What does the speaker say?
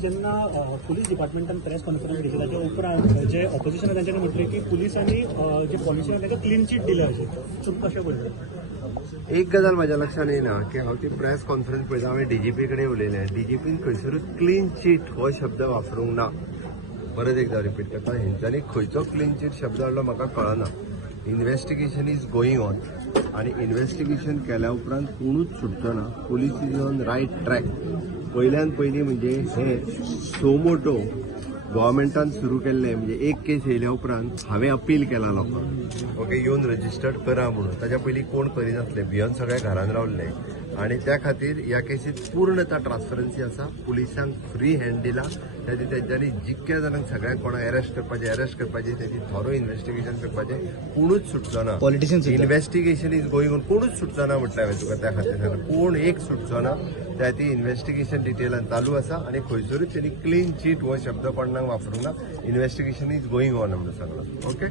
जेन्ना police डिपार्टमेंटान press conference घेतली ताच्या उपरांत जे ऑपोजिशनान तांच्यानी म्हटलें की पुलिसांनी जे पॉलिसीन ताका क्लीन चीट दिले अशें तुमकां कशें पळयलें? एक गजाल म्हाज्या लक्षान येना की हांव ती प्रेस कॉन्फरन्स पळयता हांवें डीजीपी कडेन उलयलें. डीजीपीन खंयसरूच क्लीन चीट हो शब्द वापरूंक ना. परत एकदा रिपीट करता, हेंच्यांनी खंयचो क्लीन चीट शब्द हाडलो म्हाका कळना. इन्व्हेस्टिगेशन इज गोईंग ऑन आणि इन्व्हेस्टिगेशन केल्या उपरांत कोणूच सुटचो ना. Police is on right track. पयल्यान पयलीं म्हणजे हे सोमोटो गव्हर्मेंटान सुरू केल्ले म्हणजे एक केस येयल्या उपरांत हांवें अपील केला लोकांक ओके येवन रजिस्टर्ड करा म्हणून. ताच्या पयलीं कोण करिनासले, भियोन सगळ्या घरान रावल्ले आणि त्या खातीर ह्या केसीत पूर्णता ट्रान्सपरन्सी आसा. पुलिसांक फ्री हँड दिला. त्या खातीर तेंच्यांनी जितक्या जाणांक सगळ्यांक कोणाक अरेस्ट करपाचे तेची थॉरो इन्व्हेस्टिगेशन करपाचें. कोणूच सुटचो ना. Investigation is going on. कोणूच सुटचो ना म्हटलें हांवें तुका. त्या खातीर सांगला कोण एक सुटचो ना. त्या ती इन्व्हेस्टिगेशन डिटेलान चालू आसा आणि खंयसरूच तेणी क्लीन चीट हो शब्द कोणाक वापरूंक ना. इन्व्हेस्टिगेशन इज गोईंग ऑन म्हणून सांगला. ओके.